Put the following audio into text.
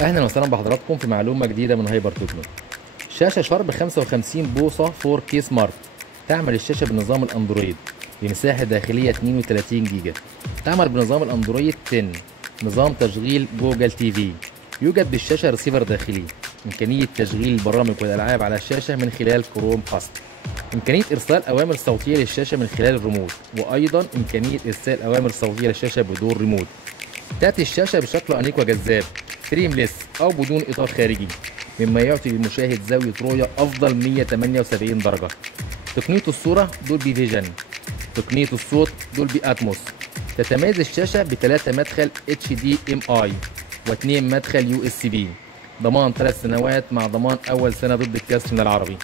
اهلا وسهلا بحضراتكم في معلومه جديده من هايبر تكنو. شاشه شارب 55 بوصه 4K سمارت. تعمل الشاشه بنظام الاندرويد بمساحه داخليه 32 جيجا. تعمل بنظام الاندرويد 10. نظام تشغيل جوجل تي في. يوجد بالشاشه ريسيفر داخلي. امكانيه تشغيل البرامج والالعاب على الشاشه من خلال كروم كاست. امكانيه ارسال اوامر صوتيه للشاشه من خلال الريموت، وايضا امكانيه ارسال اوامر صوتيه للشاشه بدون ريموت. تأتي الشاشة بشكل أنيق وجذاب، فريمليس أو بدون إطار خارجي، مما يعطي للمشاهد زاوية رؤية أفضل 178 درجة. تقنية الصورة دولبي فيجن. تقنية الصوت دولبي أتموس. تتميز الشاشة بثلاثة مدخل HDMI واثنين مدخل USB. ضمان 3 سنوات مع ضمان أول سنة ضد الكسر من العربي.